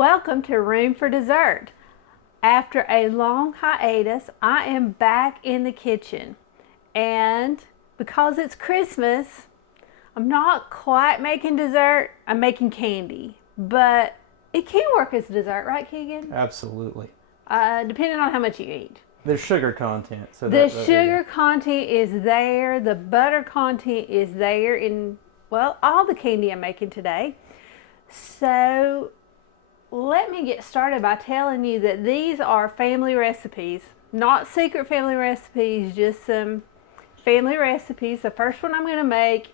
Welcome to Room for Dessert. After a long hiatus, I am back in the kitchen. And because it's Christmas, I'm not quite making dessert, I'm making candy. But it can work as dessert, right, Keegan? Absolutely. Depending on how much you eat. There's sugar content. So The sugar content is there, the butter content is there in, well, all the candy I'm making today. So let me get started by telling you that these are family recipes, not secret family recipes, just some family recipes. The first one I'm going to make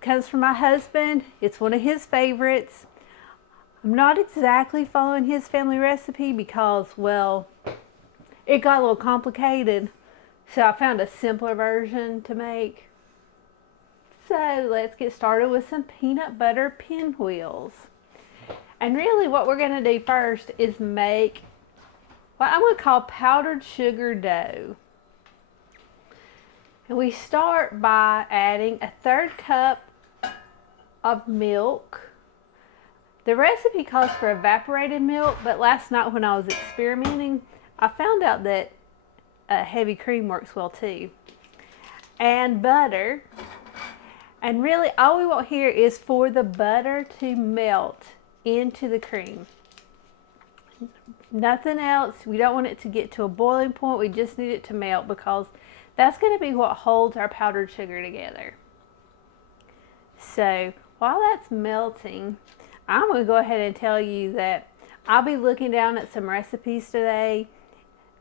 comes from my husband. It's one of his favorites. I'm not exactly following his family recipe because, well, it got a little complicated. So I found a simpler version to make. So let's get started with some peanut butter pinwheels. And really what we're going to do first is make what I'm going to call powdered sugar dough. And we start by adding a 1/3 cup of milk. The recipe calls for evaporated milk, but last night when I was experimenting, I found out that heavy cream works well too. And butter. And really all we want here is for the butter to melt into the cream. Nothing else. We don't want it to get to a boiling point. We just need it to melt because that's going to be what holds our powdered sugar together. So while that's melting, I'm going to go ahead and tell you that I'll be looking down at some recipes today.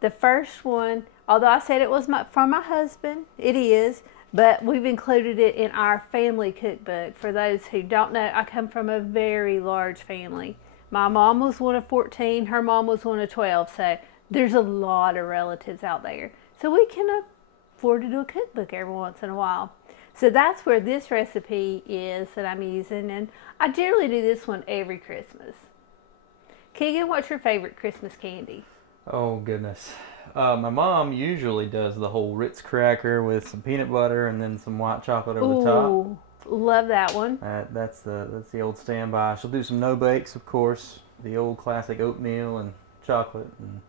The first one, although I said it was from my husband, it is, but we've included it in our family cookbook. For those who don't know, I come from a very large family. My mom was one of 14, her mom was one of 12, so there's a lot of relatives out there. So we can afford to do a cookbook every once in a while. So that's where this recipe is that I'm using, and I generally do this one every Christmas. Keegan, what's your favorite Christmas candy? Oh, goodness. My mom usually does the whole Ritz cracker with some peanut butter and then some white chocolate over the top. Ooh, love that one. That's the old standby. She'll do some no-bakes, of course, the old classic oatmeal and chocolate and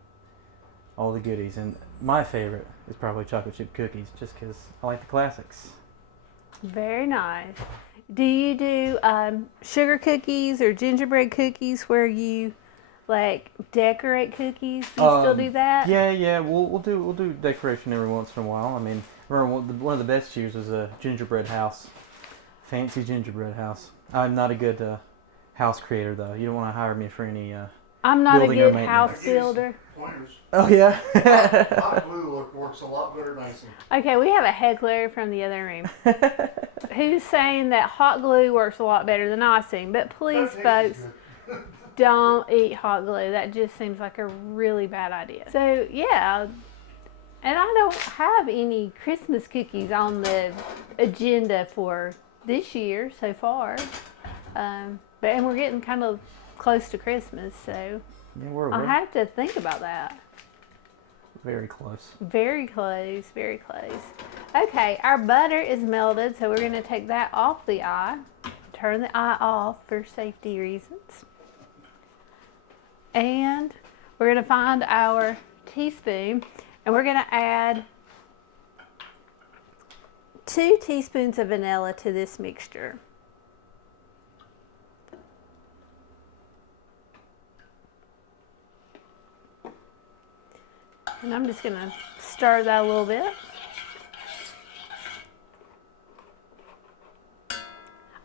all the goodies. And my favorite is probably chocolate chip cookies, just because I like the classics. Very nice. Do you do sugar cookies or gingerbread cookies where you like decorate cookies? Do you still do that? Yeah. We'll do decoration every once in a while. I mean, remember one of the best years was a gingerbread house, fancy gingerbread house. I'm not a good house creator though. You don't want to hire me for any. I'm not a good house builder. Pointers. Oh yeah. Hot glue works a lot better than icing. Okay, we have a heckler from the other room who's saying that hot glue works a lot better than icing. But please, folks, don't eat hot glue. That just seems like a really bad idea. So yeah, and I don't have any Christmas cookies on the agenda for this year so far. And we're getting kind of close to Christmas, so Yeah, I'll have to think about that. Very close. Very close, very close. Okay, our butter is melted, so we're going to take that off the eye. Turn the eye off for safety reasons. And we're going to find our teaspoon, and we're going to add 2 teaspoons of vanilla to this mixture. And I'm just going to stir that a little bit.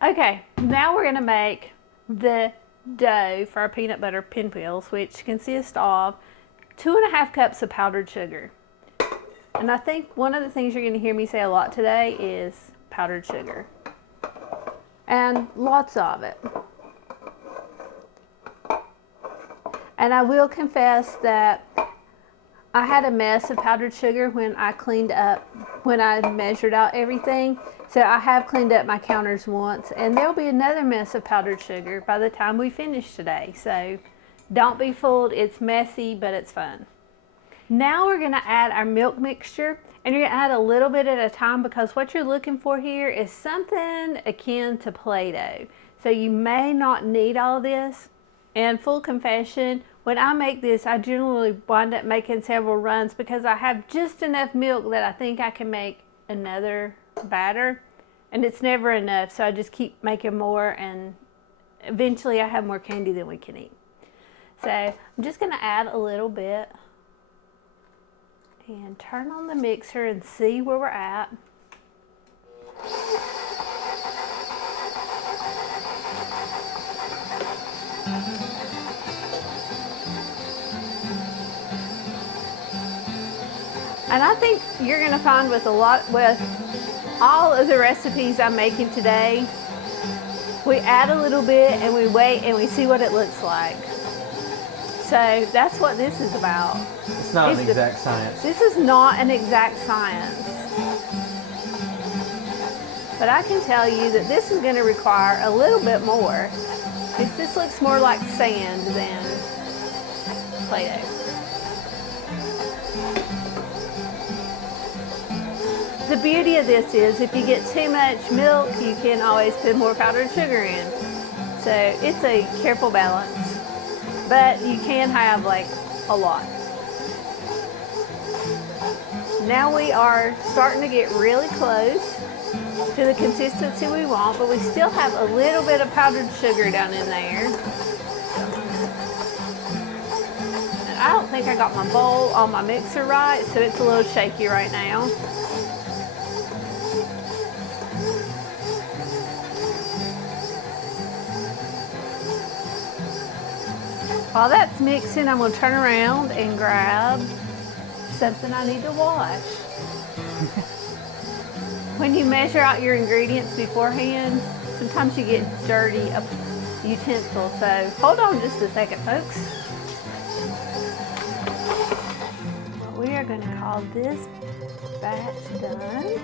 Okay, now we're going to make the dough for our peanut butter pinwheels, which consist of 2.5 cups of powdered sugar. And I think one of the things you're going to hear me say a lot today is powdered sugar. And lots of it. And I will confess that I had a mess of powdered sugar when I measured out everything. So I have cleaned up my counters once, and there'll be another mess of powdered sugar by the time we finish today. So don't be fooled, it's messy, but it's fun. Now we're gonna add our milk mixture, and you're gonna add a little bit at a time because what you're looking for here is something akin to Play-Doh. So you may not need all this, And full confession, when I make this, I generally wind up making several runs because I have just enough milk that I think I can make another batter. And it's never enough, so I just keep making more, and eventually I have more candy than we can eat. So I'm just going to add a little bit and turn on the mixer and see where we're at. And I think you're going to find with all of the recipes I'm making today, we add a little bit and we wait and we see what it looks like. So that's what this is about. It's not an exact science. This is not an exact science. But I can tell you that this is going to require a little bit more. This looks more like sand than Play-Doh. The beauty of this is if you get too much milk, you can always put more powdered sugar in. So it's a careful balance, but you can have like a lot. Now we are starting to get really close to the consistency we want, but we still have a little bit of powdered sugar down in there. And I don't think I got my bowl on my mixer right, so it's a little shaky right now. While that's mixing, I'm going to turn around and grab something I need to wash. When you measure out your ingredients beforehand, sometimes you get dirty utensils. So hold on just a second, folks. We are going to call this batch done.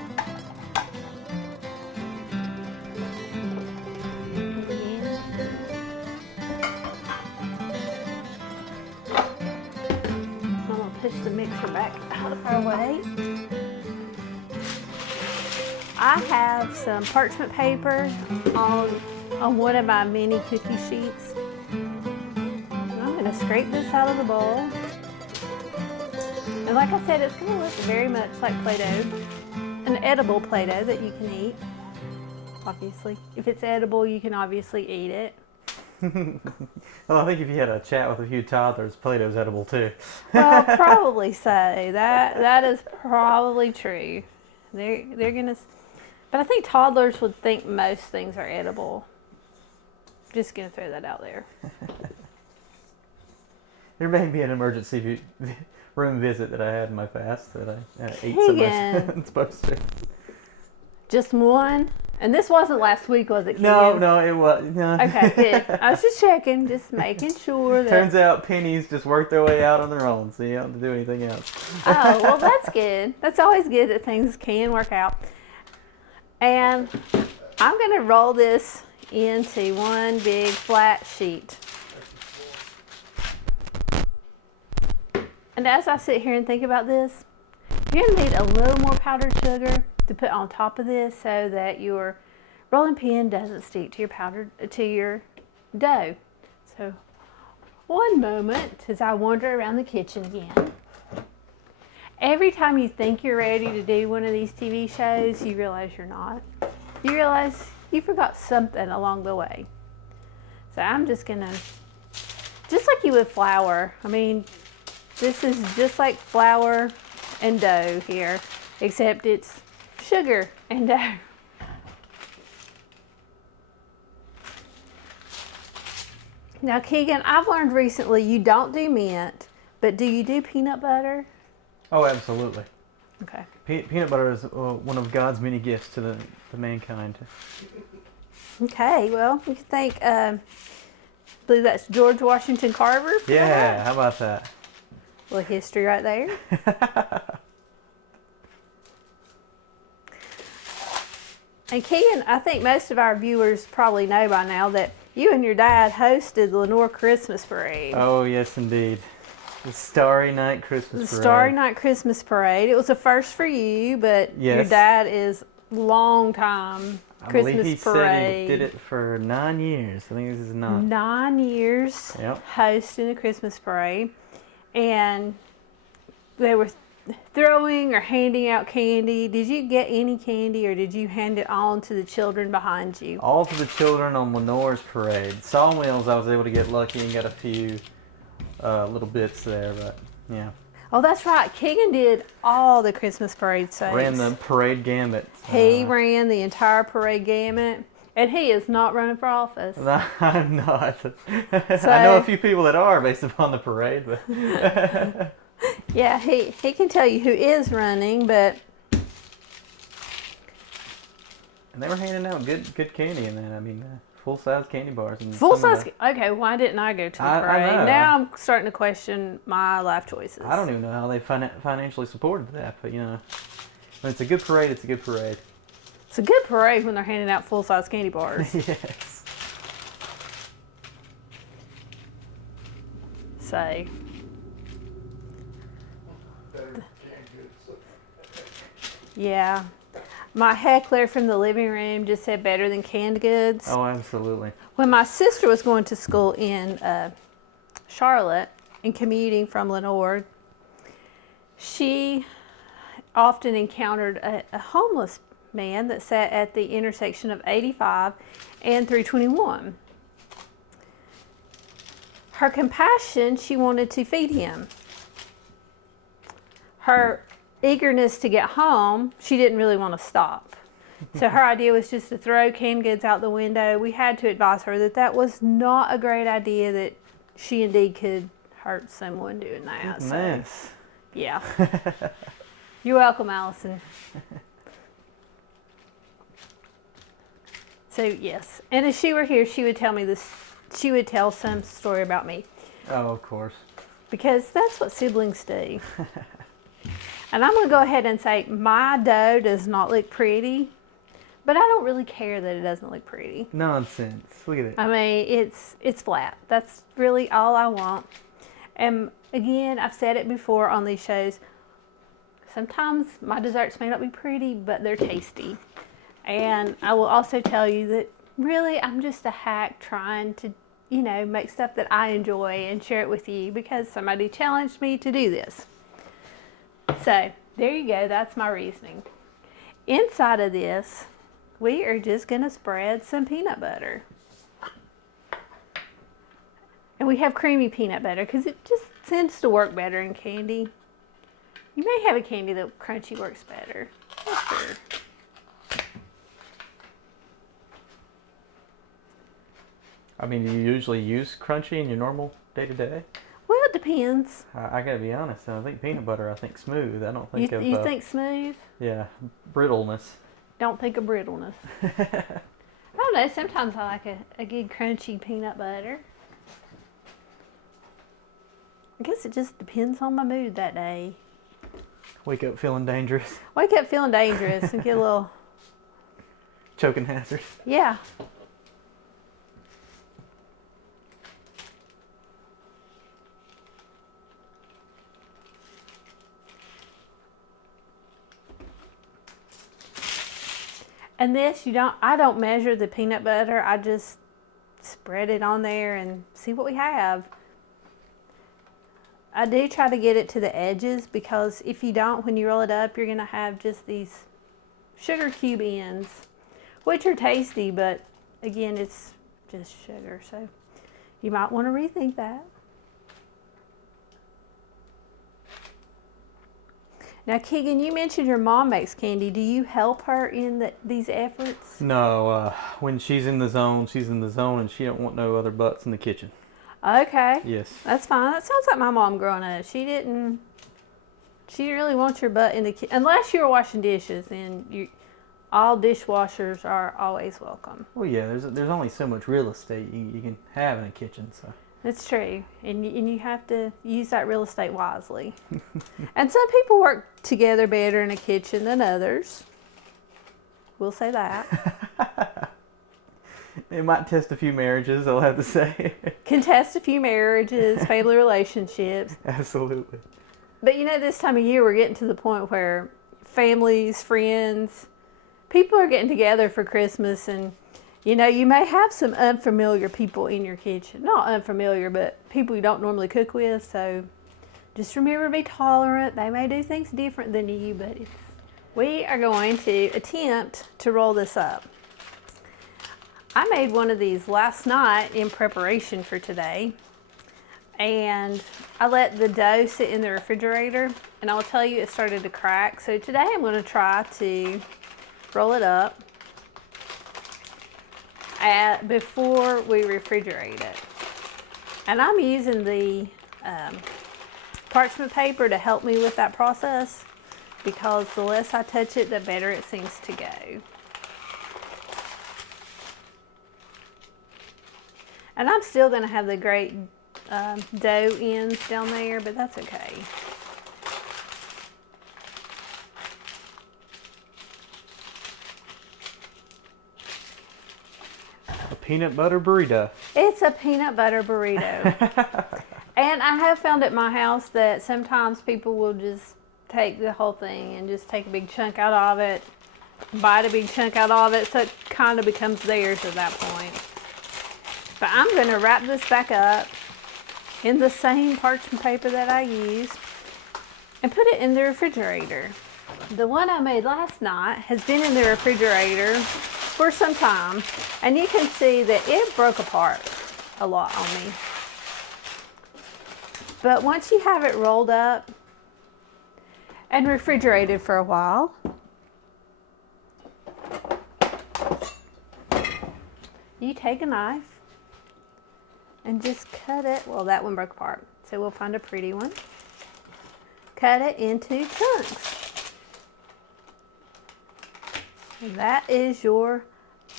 Push the mixer back out of our way. I have some parchment paper on one of my mini cookie sheets. And I'm going to scrape this out of the bowl. And like I said, it's going to look very much like Play-Doh, an edible Play-Doh that you can eat. Obviously, if it's edible, you can obviously eat it. Well, I think if you had a chat with a few toddlers, Play-Doh's edible too. Well, probably so. That is probably true. They're gonna, but I think toddlers would think most things are edible. Just gonna throw that out there. There may be an emergency room visit that I had in my fast that I ate so much than supposed to. Just one. And this wasn't last week, was it, Keegan? No, it was. No. Okay, good. I was just checking, just making sure that... Turns out pennies just work their way out on their own, so you don't have to do anything else. Oh, well, that's good. That's always good that things can work out. And I'm going to roll this into one big flat sheet. And as I sit here and think about this, you're going to need a little more powdered sugar to put on top of this so that your rolling pin doesn't stick to your dough. So one moment as I wander around the kitchen again. Every time you think you're ready to do one of these TV shows, you realize you're not. You realize you forgot something along the way. So I'm just gonna, just like you would flour. I mean, this is just like flour and dough here, except it's sugar and dough. Now, Keegan, I've learned recently you don't do mint, but do you do peanut butter? Oh, absolutely. Okay. Peanut butter is one of God's many gifts to mankind. Okay, well, you can thank, I believe that's George Washington Carver. Yeah, how about that? A little history right there. And Keegan, I think most of our viewers probably know by now that you and your dad hosted the Lenore Christmas Parade. Oh, yes, indeed. The Starry Night Christmas Parade. The Starry Night Christmas Parade. It was a first for you, but yes. Your dad is long time I believe Christmas he parade. said he did it for 9 years. I think this is not. 9 years Yep. hosting the Christmas parade. And they were throwing or handing out candy. Did you get any candy, or did you hand it on to the children behind you? All to the children on Lenore's parade. Sawmills, I was able to get lucky and got a few little bits there, but yeah. Oh, that's right. Keegan did all the Christmas parade saves. Ran the parade gambit. He ran the entire parade gamut, and he is not running for office. No, I'm not. So, I know a few people that are based upon the parade, but yeah, he can tell you who is running, but and they were handing out good candy in that. I mean, full-size candy bars. And full size. Okay, why didn't I go to the I parade? know. Now I'm starting to question my life choices. I don't even know how they financially supported that, but you know, when it's a good parade, it's a good parade. It's a good parade when they're handing out full size candy bars. Yes. So, Better than canned goods. yeah. My heckler from the living room just said better than canned goods. Oh, absolutely. When my sister was going to school in Charlotte and commuting from Lenore, she often encountered a homeless man that sat at the intersection of 85 and 321. Her compassion, she wanted to feed him. Her eagerness to get home, she didn't really want to stop. So her idea was just to throw canned goods out the window. We had to advise her that that was not a great idea, that she indeed could hurt someone doing that. So, Nice. yeah. You're welcome, Allison. So, yes. And if she were here, she would tell me this. She would tell some story about me. Oh, of course. Because that's what siblings do. And I'm going to go ahead and say my dough does not look pretty, but I don't really care that it doesn't look pretty. Nonsense. Look at it. I mean, it's flat. That's really all I want. And again, I've said it before on these shows, sometimes my desserts may not be pretty, but they're tasty. And I will also tell you that really I'm just a hack trying to, you know, make stuff that I enjoy and share it with you because somebody challenged me to do this. So there you go, that's my reasoning. Inside of this, we are just gonna spread some peanut butter. And we have creamy peanut butter because it just tends to work better in candy. You may have a candy that crunchy works better. Not sure. I mean, do you usually use crunchy in your normal day-to-day? Well, it depends. I gotta be honest. I think peanut butter. I think smooth. I don't think You think smooth? yeah, brittleness. Don't think of brittleness. I don't know. Sometimes I like a good crunchy peanut butter. I guess it just depends on my mood that day. Wake up feeling dangerous. Wake up feeling dangerous and get a little, Choking hazard. yeah. And this, I don't measure the peanut butter. I just spread it on there and see what we have. I do try to get it to the edges because if you don't, when you roll it up, you're going to have just these sugar cube ends, which are tasty, but again, it's just sugar. So you might want to rethink that. Now, Keegan, you mentioned your mom makes candy. Do you help her in these efforts? No, when she's in the zone, and she don't want no other butts in the kitchen. Okay. Yes. That's fine. That sounds like my mom growing up. She didn't really want your butt in the kitchen. Unless you were washing dishes, and all dishwashers are always welcome. Well, yeah, there's only so much real estate you can have in a kitchen, so. That's true. And you have to use that real estate wisely. And some people work together better in a kitchen than others. We'll say that. It might test a few marriages, I'll have to say. Contest a few marriages, family relationships. Absolutely. But you know, this time of year, we're getting to the point where families, friends, people are getting together for Christmas, and you know, you may have some unfamiliar people in your kitchen. Not unfamiliar, but people you don't normally cook with. So just remember to be tolerant. They may do things different than you, but we are going to attempt to roll this up. I made one of these last night in preparation for today, and I let the dough sit in the refrigerator, and I'll tell you it started to crack. So today I'm going to try to roll it up before we refrigerate it. And I'm using the parchment paper to help me with that process, because the less I touch it, the better it seems to go. And I'm still going to have the great dough ends down there, but that's okay. A peanut butter burrito. It's a peanut butter burrito. And I have found at my house that sometimes people will just take the whole thing and just take a big chunk out of it, bite a big chunk out of it, so it kind of becomes theirs at that point. But I'm going to wrap this back up in the same parchment paper that I used and put it in the refrigerator. The one I made last night has been in the refrigerator for some time, and you can see that it broke apart a lot on me. But once you have it rolled up and refrigerated for a while, you take a knife and just cut it. Well, that one broke apart, so we'll find a pretty one. Cut it into chunks. And that is your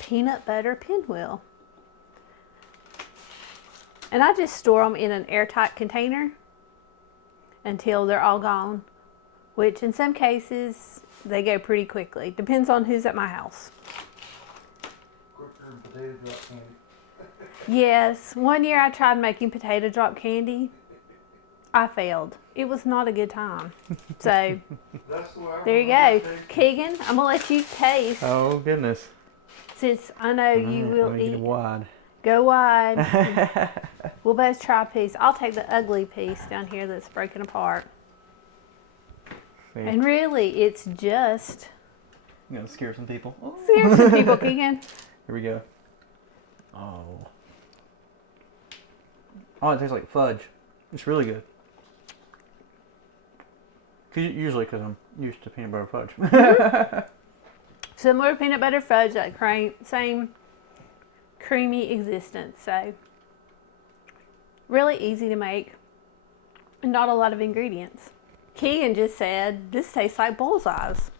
peanut butter pinwheel. And I just store them in an airtight container until they're all gone, which in some cases they go pretty quickly. Depends on who's at my house. Quicker than potato drop candy. Yes, one year I tried making potato drop candy. I failed. It was not a good time. So That's the way I there you remember go. it. Keegan, I'm gonna let you taste, Oh goodness. since I know you will Let me get eat. it wide. Go wide. We'll both try a piece. I'll take the ugly piece down here that's breaking apart. See, And really, it's just I'm gonna scare some people. Oh. scare some people, Keegan. Here we go. Oh. Oh, it tastes like fudge. It's really good. Usually because I'm used to peanut butter fudge. Similar to peanut butter fudge, that same creamy existence. So really easy to make and not a lot of ingredients. Keegan just said this tastes like bullseyes,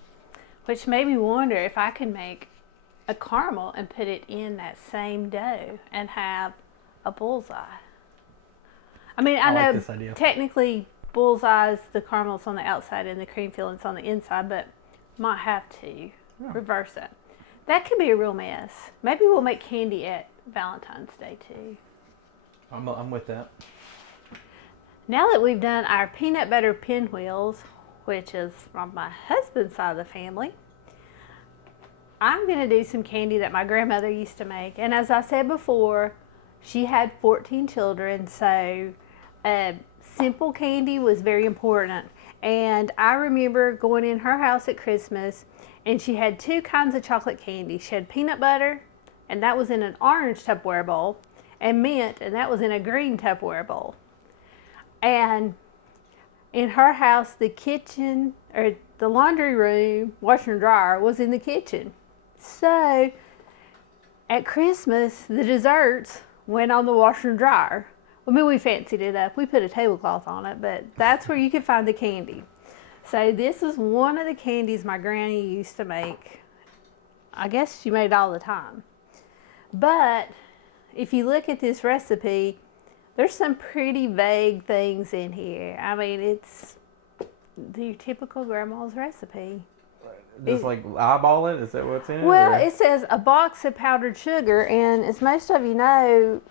which made me wonder if I could make a caramel and put it in that same dough and have a bullseye. I mean, I like know this idea. technically bullseyes, the caramel's on the outside and the cream filling's on the inside, but might have to reverse it. That could be a real mess. Maybe we'll make candy at Valentine's Day too. I'm with that. Now that we've done our peanut butter pinwheels, which is from my husband's side of the family, I'm going to do some candy that my grandmother used to make. And as I said before, she had 14 children, so simple candy was very important. And I remember going in her house at Christmas, and she had two kinds of chocolate candy. She had peanut butter, and that was in an orange Tupperware bowl, and mint, and that was in a green Tupperware bowl. And in her house, the kitchen, or the laundry room, washer and dryer, was in the kitchen. So at Christmas, the desserts went on the washer and dryer. I mean, we fancied it up. We put a tablecloth on it, but that's where you could find the candy. So this is one of the candies my granny used to make. I guess she made it all the time. But if you look at this recipe, there's some pretty vague things in here. I mean, it's the typical grandma's recipe. Just like eyeball it? Is that what's in it? Well, or? it says a box of powdered sugar, and as most of you know,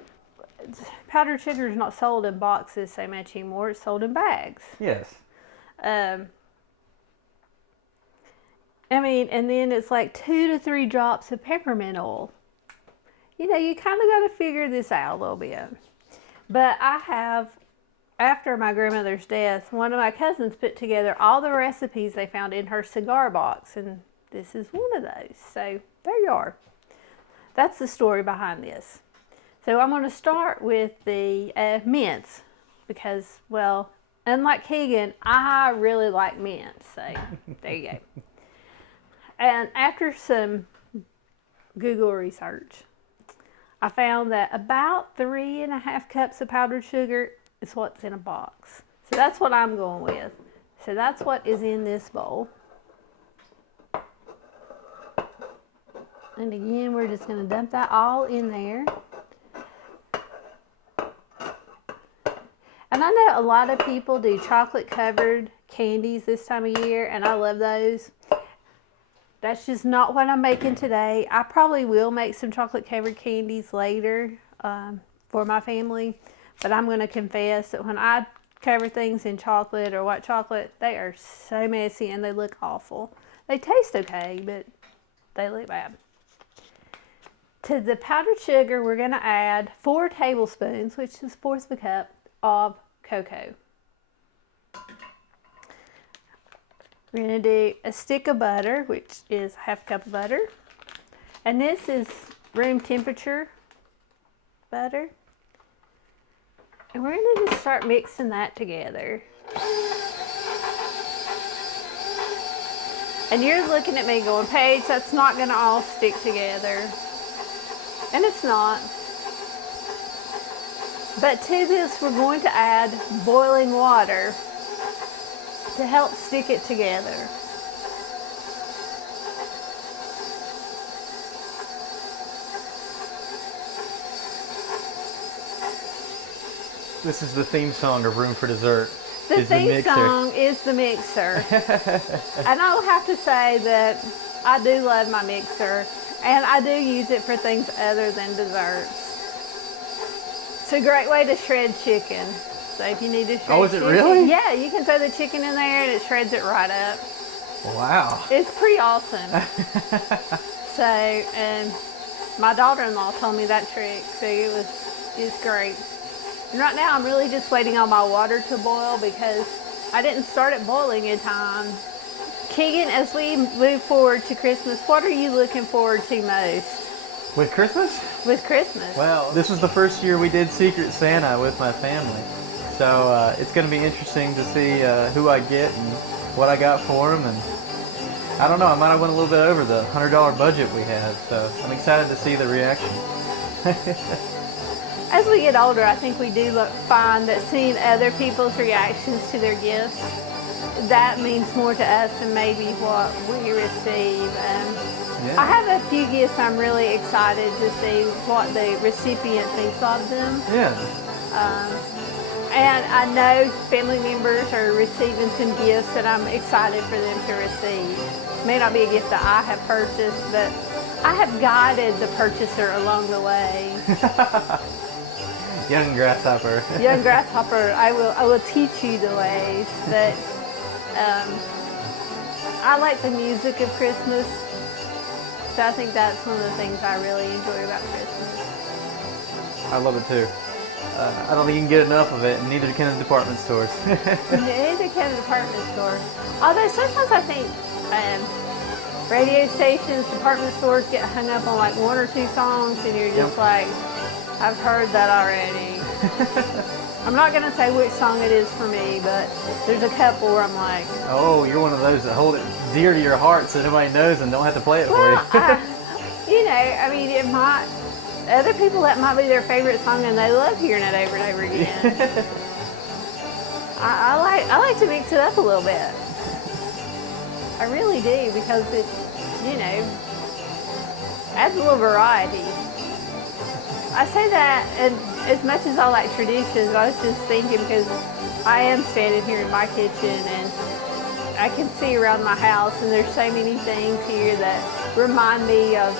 powdered sugar is not sold in boxes so much anymore. It's sold in bags. Yes. And I mean, and then it's like 2 to 3 drops of peppermint oil. You know, you kind of got to figure this out a little bit. But I have, after my grandmother's death, one of my cousins put together all the recipes they found in her cigar box, and this is one of those. So there you are. That's the story behind this. So I'm going to start with the mints because, well, unlike Keegan, I really like mint. So there you go. And after some Google research, I found that about 3.5 cups of powdered sugar is what's in a box. So that's what I'm going with. So that's what is in this bowl. And again, we're just going to dump that all in there. And I know a lot of people do chocolate covered candies this time of year, and I love those. That's just not what I'm making today. I probably will make some chocolate covered candies later for my family, but I'm going to confess that when I cover things in chocolate or white chocolate, they are so messy and they look awful. They taste okay, but they look bad. To the powdered sugar, we're going to add 4 tablespoons, which is 1/4 of a cup, of cocoa. We're going to do a stick of butter, which is 1/2 cup of butter. And this is room temperature butter. And we're going to just start mixing that together. And you're looking at me going, Paige, that's not going to all stick together. And it's not. But to this, we're going to add boiling water to help stick it together. This is the theme song of Room for Dessert. The theme song is the mixer. And I'll have to say that I do love my mixer, and I do use it for things other than desserts. It's a great way to shred chicken. So if you need to shred chicken. Oh, is it really? Yeah, you can throw the chicken in there and it shreds it right up. Wow. It's pretty awesome. So, and my daughter-in-law told me that trick, so it's great. And right now I'm really just waiting on my water to boil because I didn't start it boiling in time. Keegan, as we move forward to Christmas, what are you looking forward to most? With Christmas? With Christmas. Well, this was the first year we did Secret Santa with my family. So it's going to be interesting to see who I get and what I got for them. And I don't know, I might have went a little bit over the $100 budget we had. So I'm excited to see the reaction. As we get older, I think we do find that seeing other people's reactions to their gifts, that means more to us than maybe what we receive. Yeah. I have a few gifts I'm really excited to see what the recipient thinks of them. Yeah. And I know family members are receiving some gifts that I'm excited for them to receive. It may not be a gift that I have purchased, but I have guided the purchaser along the way. Young grasshopper. Young grasshopper, I will teach you the ways. But I like the music of Christmas, so I think that's one of the things I really enjoy about Christmas. I love it too. I don't think you can get enough of it, and neither can the department stores. Neither can the department store. Although sometimes I think radio stations, department stores get hung up on like 1 or 2 songs, and you're just like, I've heard that already. I'm not going to say which song it is for me, but there's a couple where I'm like... Oh, you're one of those that hold it dear to your heart so nobody knows and don't have to play it for you. You know, I mean, it might... Other people, that might be their favorite song and they love hearing it over and over again. I like to mix it up a little bit. I really do, because it, you know, adds a little variety. I say that, and as much as I like traditions, I was just thinking, because I am standing here in my kitchen and I can see around my house, and there's so many things here that remind me of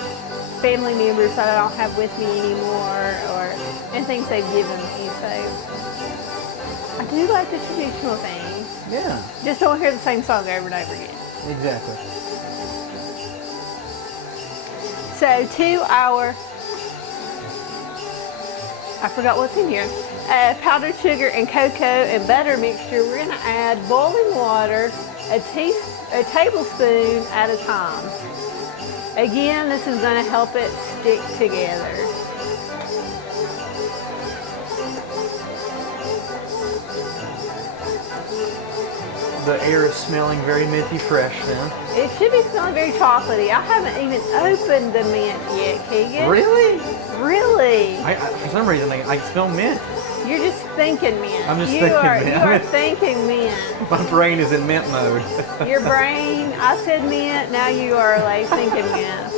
family members that I don't have with me anymore, and things they've given me. So I do like the traditional things. Yeah. Just don't hear the same song over and over again. Exactly. So to our, I forgot what's in here, powdered sugar and cocoa and butter mixture, we're gonna add boiling water, a tablespoon at a time. Again, this is gonna help it stick together. The air is smelling very minty fresh now. It should be smelling very chocolatey. I haven't even opened the mint yet, Keegan. Really? Really? For some reason, I smell mint. You're just thinking mint. I'm just thinking mint. You are thinking mint. My brain is in mint mode. Your brain, I said mint, now you are like thinking mint.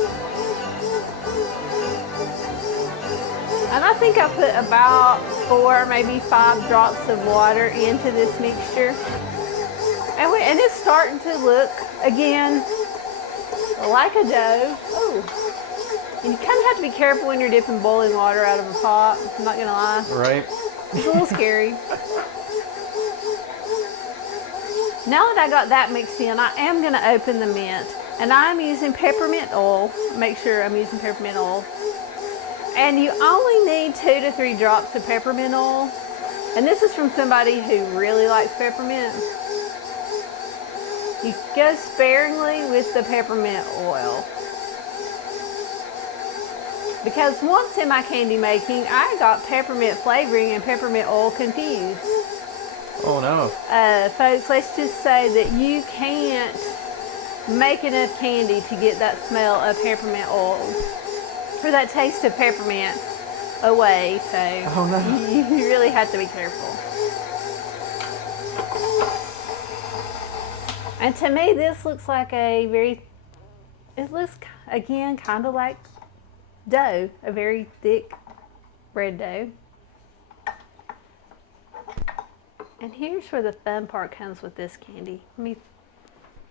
And I think I put about 4, maybe 5 drops of water into this mixture. And it's starting to look, again, like a dough. Oh, and you kind of have to be careful when you're dipping boiling water out of a pot. I'm not gonna lie. Right. It's a little scary. Now that I got that mixed in, I am gonna open the mint. And I'm using peppermint oil. Make sure I'm using peppermint oil. And you only need 2 to 3 drops of peppermint oil. And this is from somebody who really likes peppermint. You go sparingly with the peppermint oil. Because once in my candy making, I got peppermint flavoring and peppermint oil confused. Oh no. Folks, let's just say that you can't make enough candy to get that smell of peppermint oil or that taste of peppermint away. So oh, no. You really have to be careful. And to me, this looks like it looks, again, kind of like dough, a very thick bread dough. And here's where the fun part comes with this candy. Let me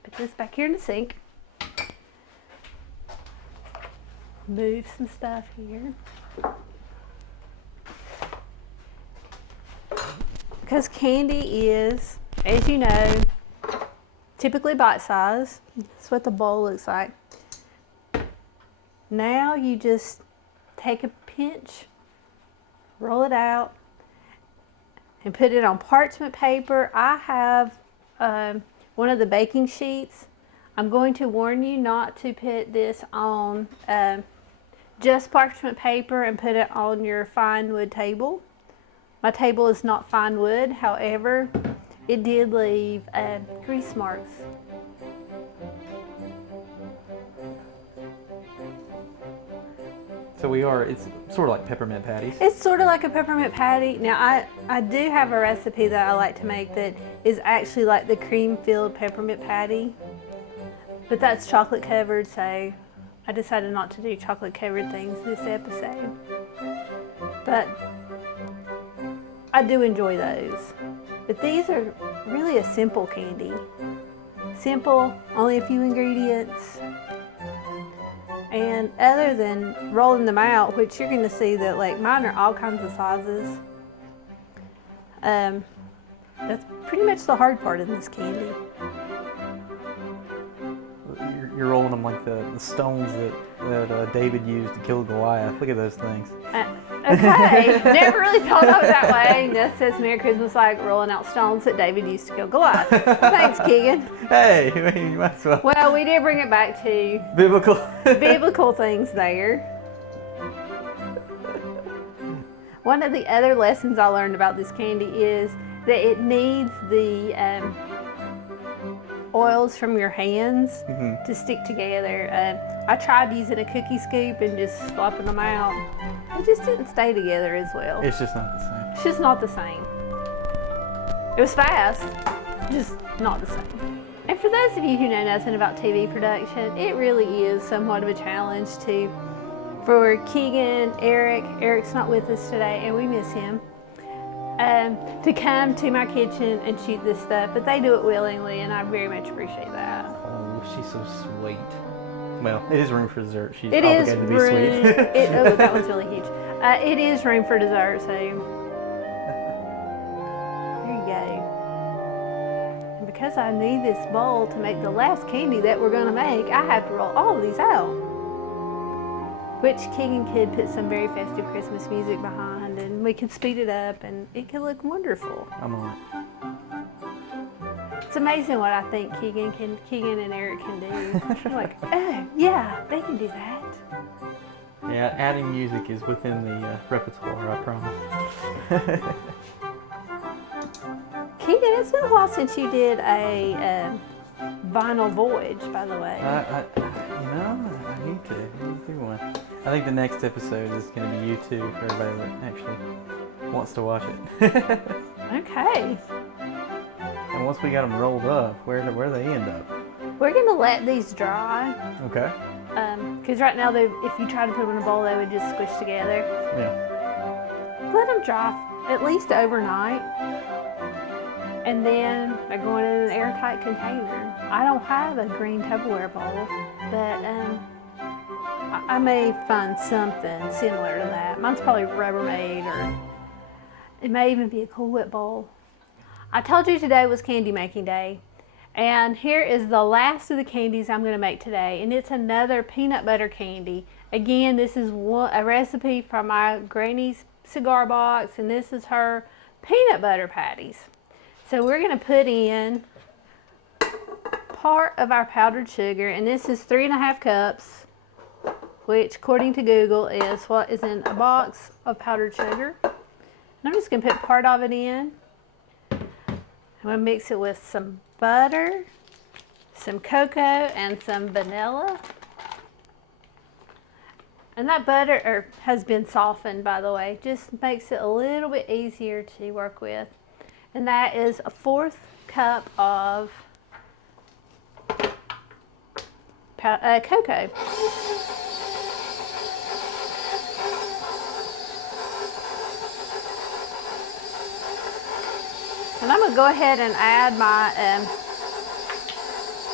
put this back here in the sink. Move some stuff here. Because candy is, as you know, typically bite size. That's what the bowl looks like. Now you just take a pinch, roll it out, and put it on parchment paper. I have one of the baking sheets. I'm going to warn you not to put this on just parchment paper and put it on your fine wood table. My table is not fine wood, however, it did leave grease marks. So it's sort of like peppermint patties. It's sort of like a peppermint patty. Now I do have a recipe that I like to make that is actually like the cream-filled peppermint patty, but that's chocolate covered, so I decided not to do chocolate covered things this episode. But I do enjoy those. But these are really a simple candy. Simple, only a few ingredients. And other than rolling them out, which you're gonna see that like mine are all kinds of sizes. That's pretty much the hard part of this candy. You're rolling them like the stones that David used to kill Goliath. Look at those things. Okay, never really thought of it that way. That says Merry Christmas like rolling out stones that David used to kill Goliath. Thanks, Keegan. Hey, you might as well. Well, we did bring it back to biblical things there. One of the other lessons I learned about this candy is that it needs the oils from your hands to stick together. I tried using a cookie scoop and just swapping them out. It just didn't stay together as well. It's just not the same. It's just not the same. It was fast, just not the same. And for those of you who know nothing about TV production, it really is somewhat of a challenge for Keegan, Eric's not with us today and we miss him, to come to my kitchen and shoot this stuff, but they do it willingly and I very much appreciate that. Oh, she's so sweet. Well, it is room for dessert. She's It obligated is to be room, sweet. oh, that one's really huge. It is room for dessert, so there you go. And because I need this bowl to make the last candy that we're gonna make, I have to roll all of these out. which Keegan could put some very festive Christmas music behind, and we could speed it up, and it could look wonderful. I'm on it. It's amazing what I think Keegan and Eric can do. I'm like, oh yeah, they can do that. Yeah, adding music is within the repertoire, I promise. Keegan, it's been a while since you did a vinyl voyage, by the way. I need to do one. I think the next episode is going to be YouTube for everybody that actually wants to watch it. Okay. And once we got them rolled up, where do they end up? We're going to let these dry. Okay. Because right now, if you try to put them in a bowl, they would just squish together. Yeah. Let them dry at least overnight. And then they're going in an airtight container. I don't have a green Tupperware bowl, but I may find something similar to that. Mine's probably Rubbermaid, or it may even be a Cool Whip bowl. I told you today was candy making day. And here is the last of the candies I'm going to make today, and it's another peanut butter candy. Again, this is a recipe from my granny's cigar box, and this is her peanut butter patties. So we're going to put in part of our powdered sugar, and this is 3.5 cups, which according to Google is what is in a box of powdered sugar. And I'm just going to put part of it in. I'm going to mix it with some butter, some cocoa, and some vanilla. And that butter has been softened, by the way. Just makes it a little bit easier to work with. And that is a 1/4 cup of cocoa. And I'm going to go ahead and add my,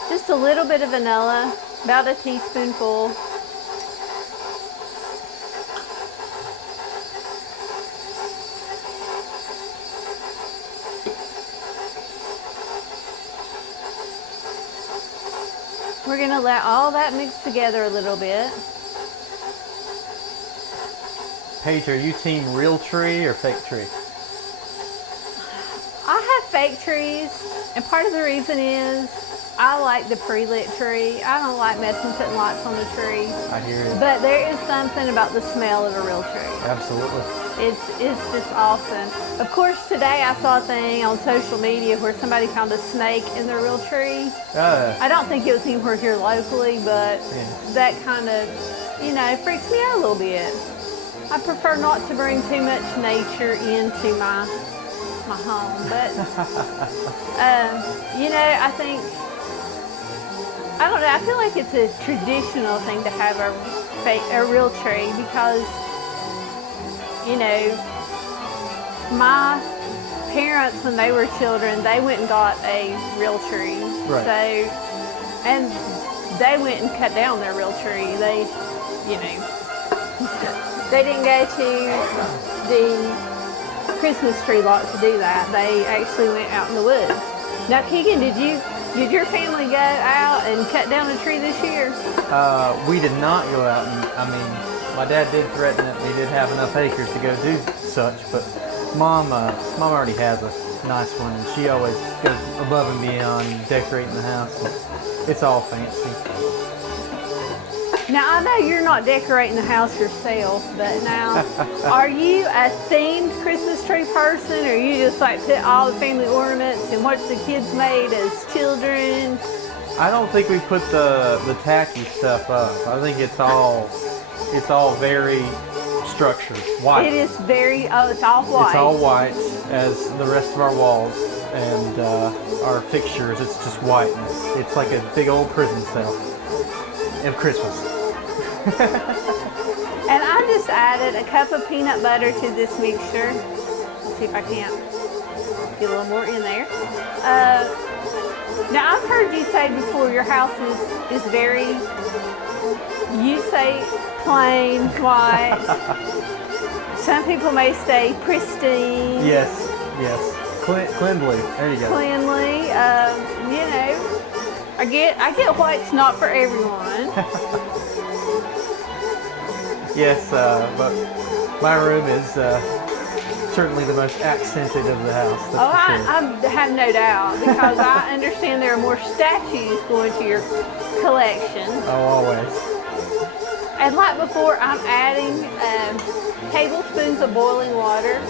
just a little bit of vanilla, about a teaspoonful. We're going to let all that mix together a little bit. Paige, are you team real tree or fake tree? I have fake trees, and part of the reason is I like the pre-lit tree. I don't like putting lights on the tree. I hear it. But there is something about the smell of a real tree. Absolutely. It's just awesome. Of course, today I saw a thing on social media where somebody found a snake in their real tree. I don't think it was anywhere here locally, but that kind of, freaks me out a little bit. I prefer not to bring too much nature into my home, but I feel like it's a traditional thing to have a real tree because my parents, when they were children, they went and got a real tree. Right. So, and they went and cut down their real tree. They didn't go to the Christmas tree lot to do that. They actually went out in the woods. Now, Keegan, did your family go out and cut down a tree this year? We did not go out, and my dad did threaten that we did have enough acres to go do such, but Mom already has a nice one, and she always goes above and beyond decorating the house. It's all fancy. Now, I know you're not decorating the house yourself, but now, are you a themed Christmas tree person, or you just like put all the family ornaments and watch the kids made as children? I don't think we put the tacky stuff up. I think it's all very structured, white. It is it's all white. It's all white, as the rest of our walls and our fixtures. It's just whiteness. It's like a big old prison cell of Christmas. And I just added a cup of peanut butter to this mixture. Let's see if I can't get a little more in there. Now, I've heard you say before your house is very, you say plain, white. Some people may say pristine. Yes. Cleanly. There you go. Cleanly. I get white's not for everyone. Yes, but my room is certainly the most accented of the house. That's Oh, for sure. I have no doubt, because I understand there are more statues going to your collection. Oh, always. And like before, I'm adding tablespoons of boiling water.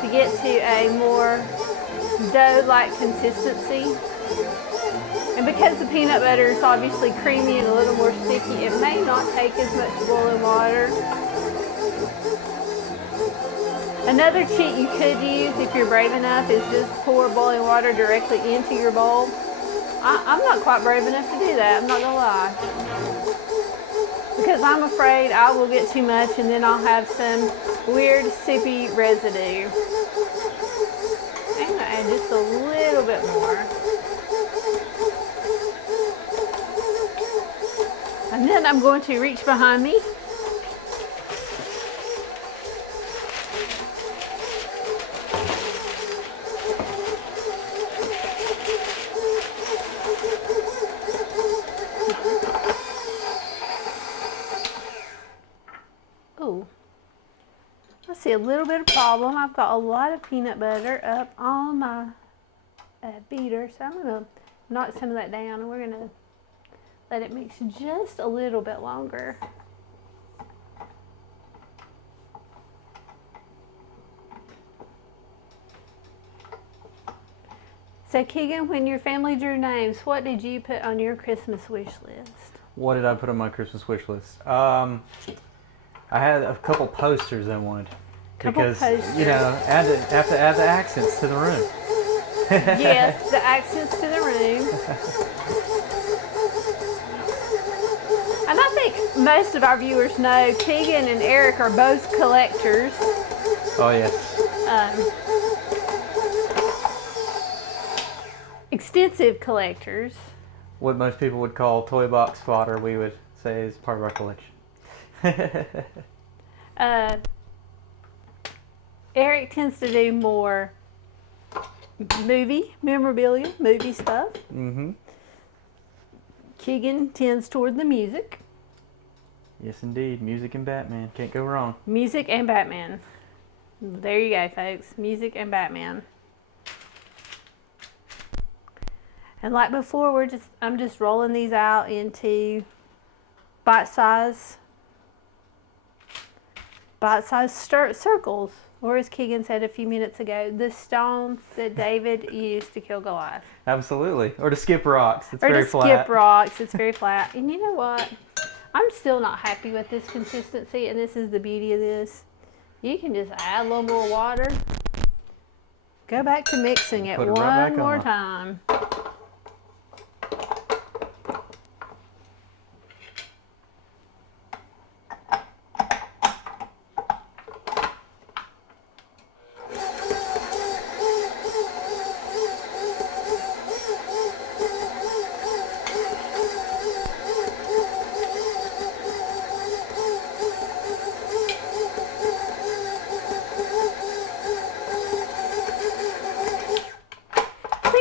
To get to a more dough-like consistency. And because the peanut butter is obviously creamy and a little more sticky, it may not take as much boiling water. Another cheat you could use if you're brave enough is just pour boiling water directly into your bowl. I'm not quite brave enough to do that, I'm not gonna lie. Because I'm afraid I will get too much and then I'll have some weird soupy residue. I'm gonna add just a little bit more. And then I'm going to reach behind me. Oh, I see a little bit of problem. I've got a lot of peanut butter up on my beater, so I'm going to knock some of that down and we're going to let it mix just a little bit longer. So Keegan, when your family drew names, what did you put on your Christmas wish list? What did I put on my Christmas wish list? I had a couple posters I wanted. Because, you know, have to add the accents to the room. Yes, the accents to the room. And I think most of our viewers know Keegan and Eric are both collectors. Oh, yeah. Extensive collectors. What most people would call toy box fodder, we would say is part of our collection. Eric tends to do more movie memorabilia, movie stuff. Mm-hmm. Keegan tends toward the music. Yes, indeed. Music and Batman. Can't go wrong. Music and Batman. There you go, folks. Music and Batman. And like before, I'm just rolling these out into bite-sized circles. Or as Keegan said a few minutes ago, the stones that David used to kill Goliath. Absolutely. Or to skip rocks. It's Or very to flat. skip rocks. It's very flat. And you know what? I'm still not happy with this consistency, and this is the beauty of this. You can just add a little more water. Go back to mixing it Put it right one back more on. time.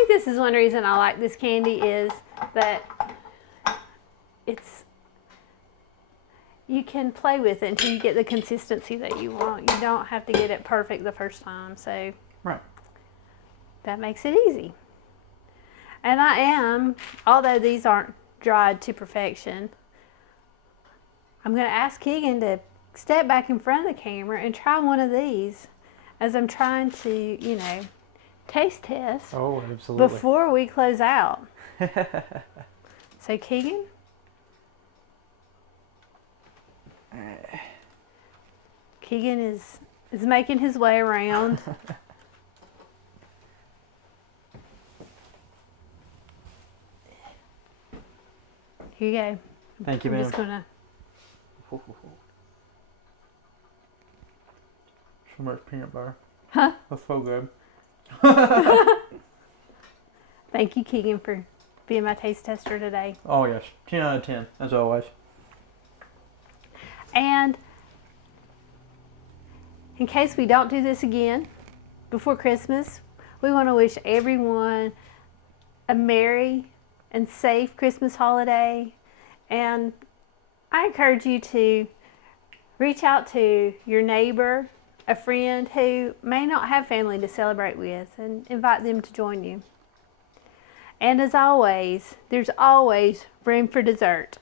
This is one reason I like this candy is that you can play with it until you get the consistency that you want. You don't have to get it perfect the first time, so Right. that makes it easy. And I am, although these aren't dried to perfection, I'm going to ask Keegan to step back in front of the camera and try one of these as I'm trying to, you know, taste test Oh, absolutely. before we close out. So Keegan? Keegan is making his way around. Here you go. Thank you, I'm ma'am. just gonna. So much peanut butter. Huh? That's so good. Thank you, Keegan, for being my taste tester today. Oh, yes. 10 out of 10, as always. And in case we don't do this again before Christmas, we want to wish everyone a Merry and safe Christmas holiday. And I encourage you to reach out to your neighbor, a friend who may not have family to celebrate with, and invite them to join you. And as always, there's always room for dessert.